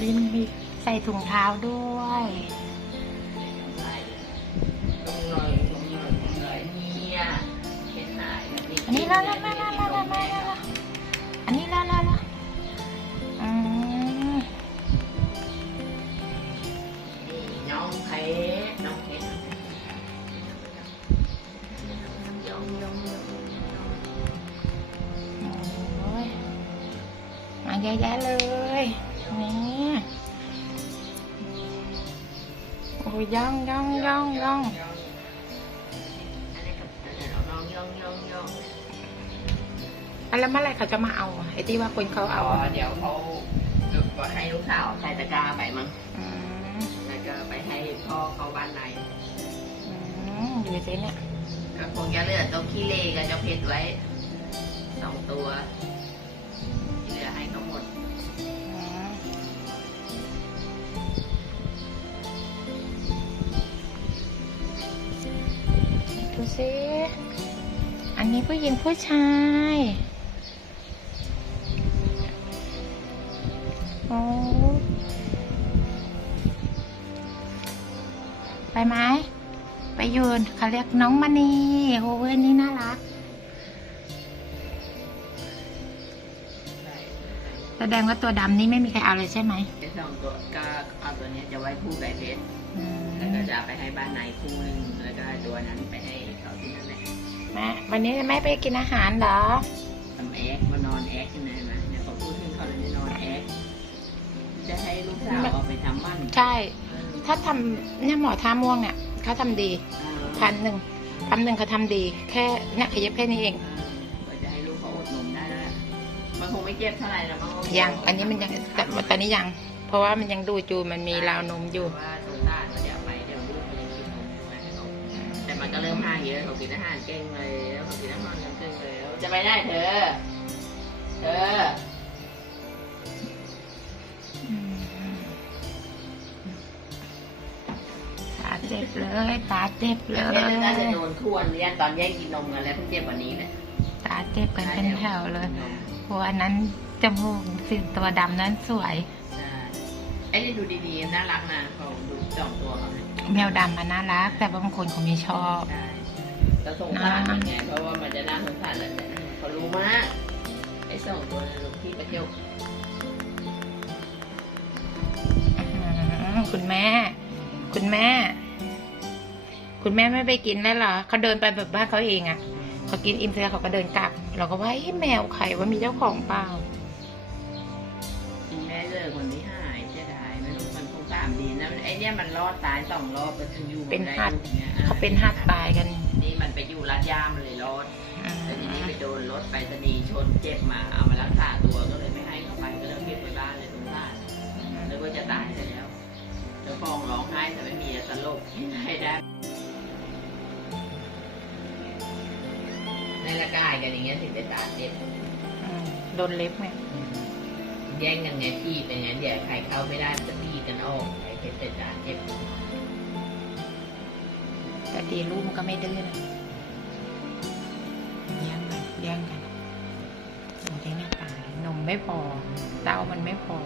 มีมีใส่ถุงเท้าด้วยใส่ลงหน่อยลงหน่อยลงหน่อยเนี่ยเห็นหายแบบอันนี้ละละละละละละละละอันนี้ละละละอืมนี่น้องเพชรน้องเพชรยองยองยองโอ้ยมาเยอะแยะเลย นี่โอ้ยย่องย่องย่องย่องอันนี้กับอันนี้น้องยองยองยองอันแล้วเมื่อไหรเขาจะมาเอาอะไอ้ที่ว่าคนเขาเอาเอาอะเดี๋ยวเขาให้ลูกสาวใส่ตะกร้าไปมั้งอืมแล้วก็ไปให้พ่อเขาบ้านในอืมดูสิเนี่ยก็คงจะเหลือตัวขี้เล่กับเจ้าเพชรไว้สองตัว ดูสิอันนี้ผู้หญิงผู้ชาย โอ้ไปไหม ไปยืนเขาเรียกน้องมณีโอ้ยนี่น่ารัก แสดงว่าตัวดำนี่ไม่มีใครเอาเลยใช่ไหมไอ้สองตัวก็เอาตัวเนี้ยจะไว้คู่กับเพชรอืมแล้วก็จะเอาไปให้บ้านในคู่หนึงแล้วก็ตัวนั้นไปให้เขาที่นั่นแหละแม่วันนี้แม่ไปกินอาหารเหรอ ทำแอกมานอนแอกที่ไหนมาเนี่ยเขาพูดถึงเขาเลยนอนแอกจะให้ลูกสาวเอาไปทำมั่นใช่ถ้าทำเนี่ยหมอท่าม่วงเนี่ยเขาทำดีพันหนึ่งพันหนึ่งเขาทำดี แค่เนี่ยขยับแค่นี้เองก็ มันคงไม่เจ็บเท่าไหร่นะมั้งยัง อันนี้มันยังแต่ตอนนี้ยัง เพราะว่ามันยังดูจูมันมีราวนมอยู่ว่าสงสารเขาเดี๋ยวไปเดี๋ยวลูกมันยังกินนมไม่ให้เขาแต่มันก็เริ่มห่างเยอะเขากินอาหารเก่งเลยแล้วเขากินอาหารเก่งเลยจะไปได้เธอ เธอตาเจ็บเลยตาเจ็บเลเธอน่าจะยโดนทวนเรียนตอนแย่งกินนมกันแล้วเพิ่งเจ็บกวันนี้แหละ ตาเจ็บกันเป็นแถวเลยเพราะอันนั้นจมูกสิตัวดำนั้นสวย ใช่ไอ้นี่ดูดีๆน่ารักนะเขาดูสองตัวเขาเนี่ยแมวดำมันน่ารัก แต่บางคนเขาไม่ชอบ ใช่ก็สงสารมันไงเพราะว่ามันจะน่าสงสารแล้วเนี่ยเขารู้มากไอ้สองตัวนั้นลูกพี่กระเจียวอืมคุณแม่ คุณแม่ คุณแม่ไม่ไปกินแล้วเหรอ เขาเดินไปแบบบ้านเขาเองอะ่ะ เขากินอิ่มเสร็จแล้วเขาก็เดินกลับ เราก็ว่าเฮ้ยแมวใครว่ามีเจ้าของเปล่าจริงแม่เลิกคนที่หายเสียดายไม่รู้มันคงสามดีนะไอ้เนี่ยมันรอดตายสองรอบก็ถึงอยู่เป็นได้หัดลูกเนี่ยเขาเป็นหัดตายกัน นี่มันไปอยู่ลาดย่ามันเลยรอดอืมแล้วทีนี้ไปโดนรถไปรษณีย์ชนเจ็บมาเอามารักษาตัวก็เลย กายกันอย่างเงี้ยถึงจะตาเจ็บอืมโดนเล็บไงแย่งกันไงพี่เป็นงั้นเดี๋ยวใครเข้าไม่ได้จะตีกันออกไอ้เพชรเป็นตาเจ็บแต่ดีลูกมันก็ไม่ดื้อนะแย่งกันแย่งกันดูที่หน้าตานมไม่พอเต้ามันไม่พอ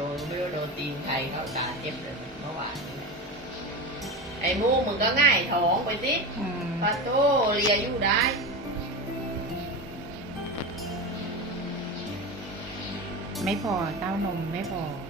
ดี๋ยวโดนไม่รู้โดนตีนใครเข้าตาเจ็บเลยเมื่อวานนี้ไอ้มูมึงก็ง่ายท้องไปสิอืมปาโต้เลียอยู่ได้ไม่พอเต้านมไม่พอเ